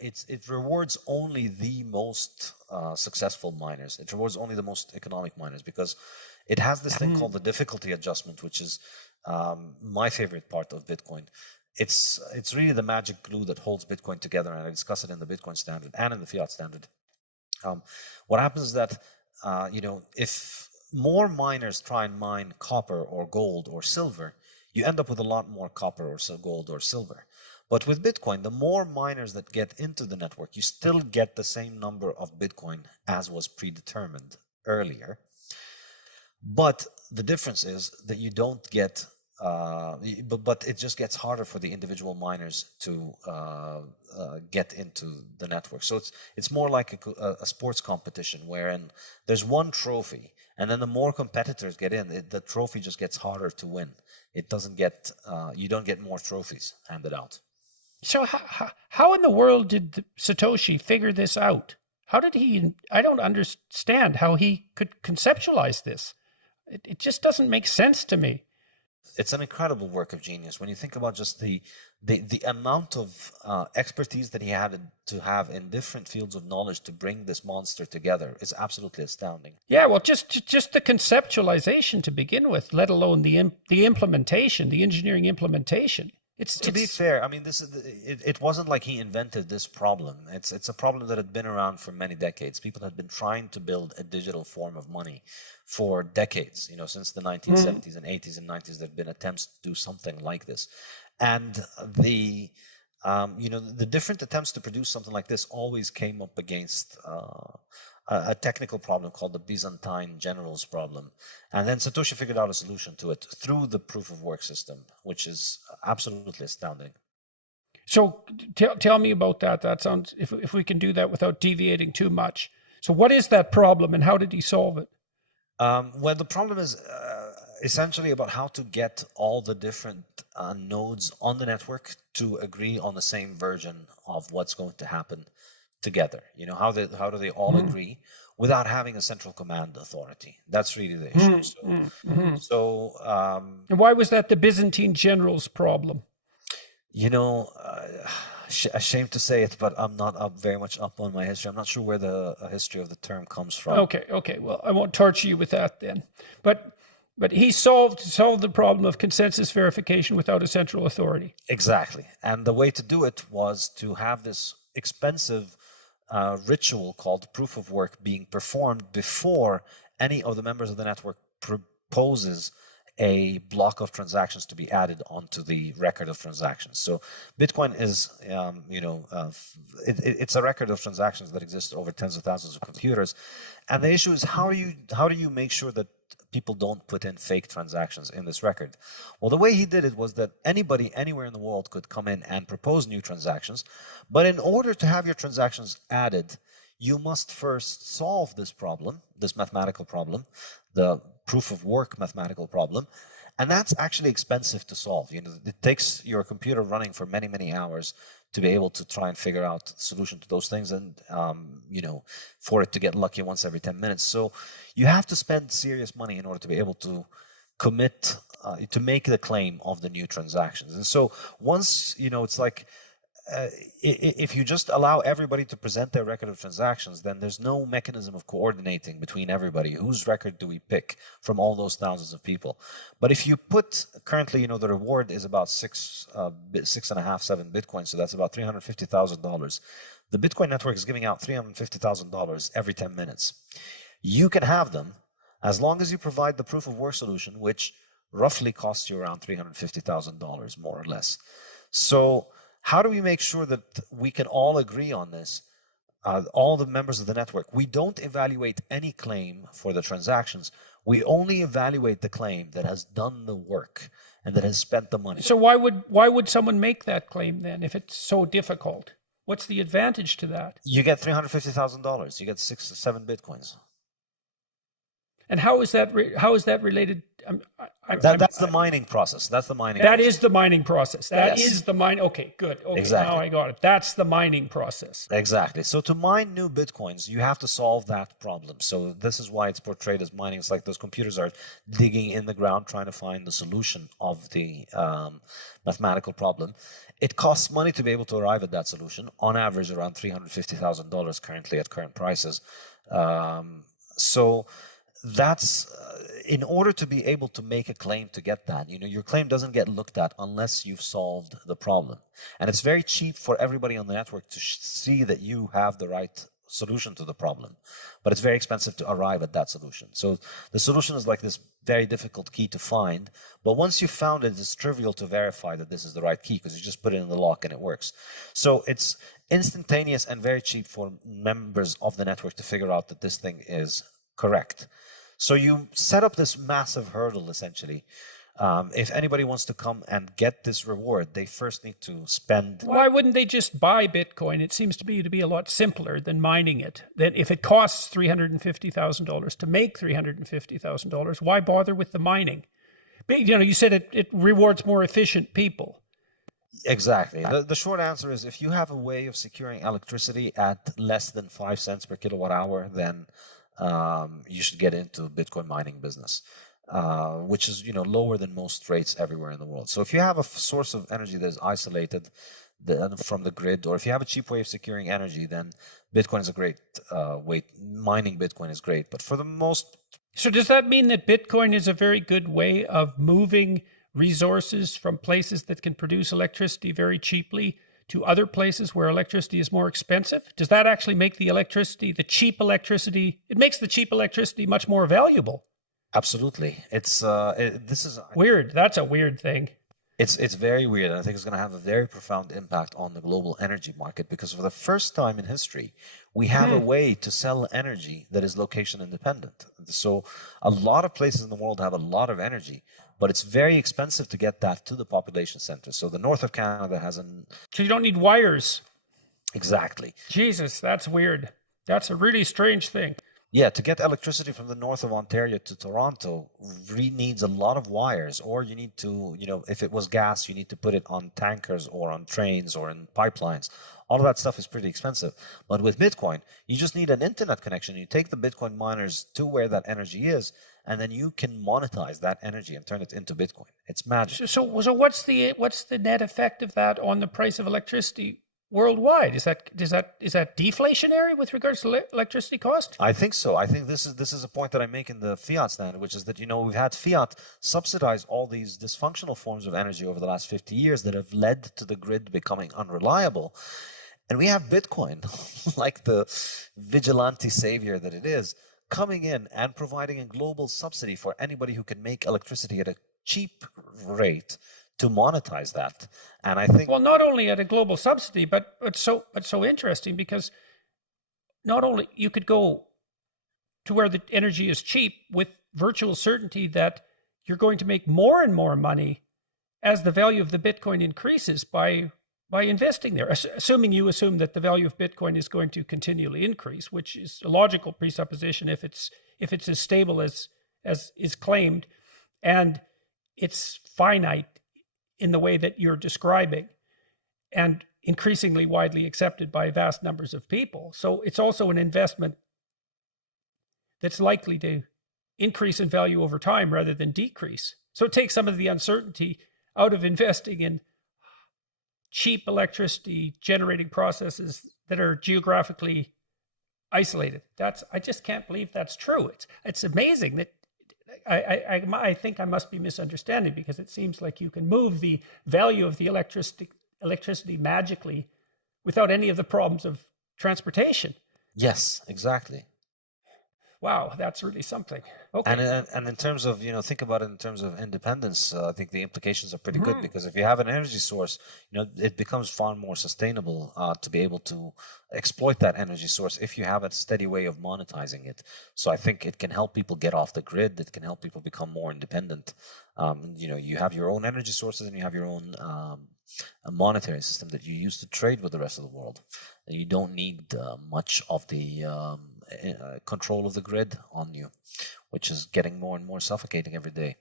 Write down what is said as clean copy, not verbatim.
It rewards only the most successful miners. It rewards only the most economic miners because it has this thing called the difficulty adjustment, which is my favorite part of Bitcoin. It's really the magic glue that holds Bitcoin together, and I discuss it in the Bitcoin standard and in the fiat standard. What happens is that if more miners try and mine copper or gold or silver, you end up with a lot more copper or gold or silver. But with Bitcoin, the more miners that get into the network, you still get the same number of Bitcoin as was predetermined earlier. But the difference is that you don't get, but it just gets harder for the individual miners to get into the network. So it's more like a sports competition wherein there's one trophy, and then the more competitors get in, the trophy just gets harder to win. It doesn't get, you don't get more trophies handed out. So how in the world did Satoshi figure this out? How did he, I don't understand how he could conceptualize this. It just doesn't make sense to me. It's an incredible work of genius. When you think about just the amount of expertise that he had to have in different fields of knowledge to bring this monster together is absolutely astounding. Yeah, well, just the conceptualization to begin with, let alone the implementation, the engineering implementation. To be fair, I mean, it wasn't like he invented this problem. It's a problem that had been around for many decades. People had been trying to build a digital form of money for decades. Since the 1970s and 80s and 90s, there had been attempts to do something like this. And the different attempts to produce something like this always came up against a technical problem called the Byzantine generals problem. And then Satoshi figured out a solution to it through the proof of work system, which is absolutely astounding. So tell me about that. That sounds, if we can do that without deviating too much. So what is that problem and how did he solve it? Well, the problem is essentially about how to get all the different nodes on the network to agree on the same version of what's going to happen together. How do they all agree without having a central command authority? That's really the issue. And why was that the Byzantine generals' problem? Ashamed to say it, but I'm not very much up on my history. I'm not sure where the history of the term comes from. Okay. Well, I won't torture you with that then. But he solved the problem of consensus verification without a central authority. Exactly. And the way to do it was to have this expensive ritual called proof of work being performed before any of the members of the network proposes a block of transactions to be added onto the record of transactions. So Bitcoin is, it's a record of transactions that exists over tens of thousands of computers. And the issue is how do you make sure that people don't put in fake transactions in this record? Well, the way he did it was that anybody anywhere in the world could come in and propose new transactions. But in order to have your transactions added, you must first solve this problem, this mathematical problem, the proof of work mathematical problem. And that's actually expensive to solve. It takes your computer running for many, many hours to be able to try and figure out the solution to those things, and for it to get lucky once every 10 minutes. So you have to spend serious money in order to be able to commit to make the claim of the new transactions. And so once it's like if you just allow everybody to present their record of transactions, then there's no mechanism of coordinating between everybody. Whose record do we pick from all those thousands of people? But if you put currently, the reward is about 6.5, 7 Bitcoin, so that's about $350,000. The Bitcoin network is giving out $350,000 every 10 minutes. You can have them as long as you provide the proof of work solution, which roughly costs you around $350,000 more or less. So how do we make sure that we can all agree on this? All the members of the network, we don't evaluate any claim for the transactions. We only evaluate the claim that has done the work and that has spent the money. So why would someone make that claim then if it's so difficult? What's the advantage to that? You get $350,000. You get 6 or 7 Bitcoins. And how is that related? That's the mining process. That's the mining. That is the mining process. That Yes. is the mine. Okay, good. Okay, Exactly. now I got it. That's the mining process. Exactly. So to mine new Bitcoins, you have to solve that problem. So this is why it's portrayed as mining. It's like those computers are digging in the ground trying to find the solution of the mathematical problem. It costs money to be able to arrive at that solution, on average around $350,000 currently at current prices. So that's in order to be able to make a claim to get that, your claim doesn't get looked at unless you've solved the problem. And it's very cheap for everybody on the network to see that you have the right solution to the problem, but it's very expensive to arrive at that solution. So the solution is like this very difficult key to find, but once you've found it, it's trivial to verify that this is the right key because you just put it in the lock and it works. So it's instantaneous and very cheap for members of the network to figure out that this thing is correct. So you set up this massive hurdle, essentially. If anybody wants to come and get this reward, they first need to spend. Why wouldn't they just buy Bitcoin? It seems to be a lot simpler than mining it. Then if it costs $350,000 to make $350,000, why bother with the mining? But, you said it rewards more efficient people. Exactly. The short answer is if you have a way of securing electricity at less than 5 cents per kilowatt hour, then you should get into Bitcoin mining business, which is lower than most rates everywhere in the world. So if you have a source of energy that is isolated from the grid, or if you have a cheap way of securing energy, then Bitcoin is a great way. Mining Bitcoin is great, but for the most. So does that mean that Bitcoin is a very good way of moving resources from places that can produce electricity very cheaply to other places where electricity is more expensive? Does that actually make the cheap electricity, it makes the cheap electricity much more valuable? Absolutely. This is weird. That's a weird thing. It's very weird. And I think it's going to have a very profound impact on the global energy market because for the first time in history, we have a way to sell energy that is location independent. So a lot of places in the world have a lot of energy, but it's very expensive to get that to the population centers. So the north of Canada has So you don't need wires. Exactly. Jesus, that's weird. That's a really strange thing. Yeah, to get electricity from the north of Ontario to Toronto needs a lot of wires, or you need to, if it was gas, you need to put it on tankers or on trains or in pipelines. All of that stuff is pretty expensive. But with Bitcoin, you just need an internet connection. You take the Bitcoin miners to where that energy is, and then you can monetize that energy and turn it into Bitcoin. It's magic. So what's the net effect of that on the price of electricity worldwide? Is that deflationary with regards to electricity cost? I think so. I think this is a point that I make in the fiat standard, which is that we've had fiat subsidize all these dysfunctional forms of energy over the last 50 years that have led to the grid becoming unreliable. And we have Bitcoin, like the vigilante savior that it is, coming in and providing a global subsidy for anybody who can make electricity at a cheap rate to monetize that. And I think, well, not only at a global subsidy, but so interesting because not only you could go to where the energy is cheap with virtual certainty that you're going to make more and more money as the value of the Bitcoin increases by investing there, assuming that the value of Bitcoin is going to continually increase, which is a logical presupposition if it's as stable as is claimed, and it's finite in the way that you're describing, and increasingly widely accepted by vast numbers of people. So it's also an investment that's likely to increase in value over time rather than decrease. So it takes some of the uncertainty out of investing in cheap electricity generating processes that are geographically isolated. I just can't believe that's true. It's amazing that I think I must be misunderstanding because it seems like you can move the value of the electricity magically without any of the problems of transportation. Yes, exactly. Wow, that's really something. Okay. And in terms of, think about it in terms of independence, I think the implications are pretty good because if you have an energy source, it becomes far more sustainable to be able to exploit that energy source if you have a steady way of monetizing it. So I think it can help people get off the grid. It can help people become more independent. You have your own energy sources and you have your own a monetary system that you use to trade with the rest of the world. And you don't need much of the control of the grid on you, which is getting more and more suffocating every day.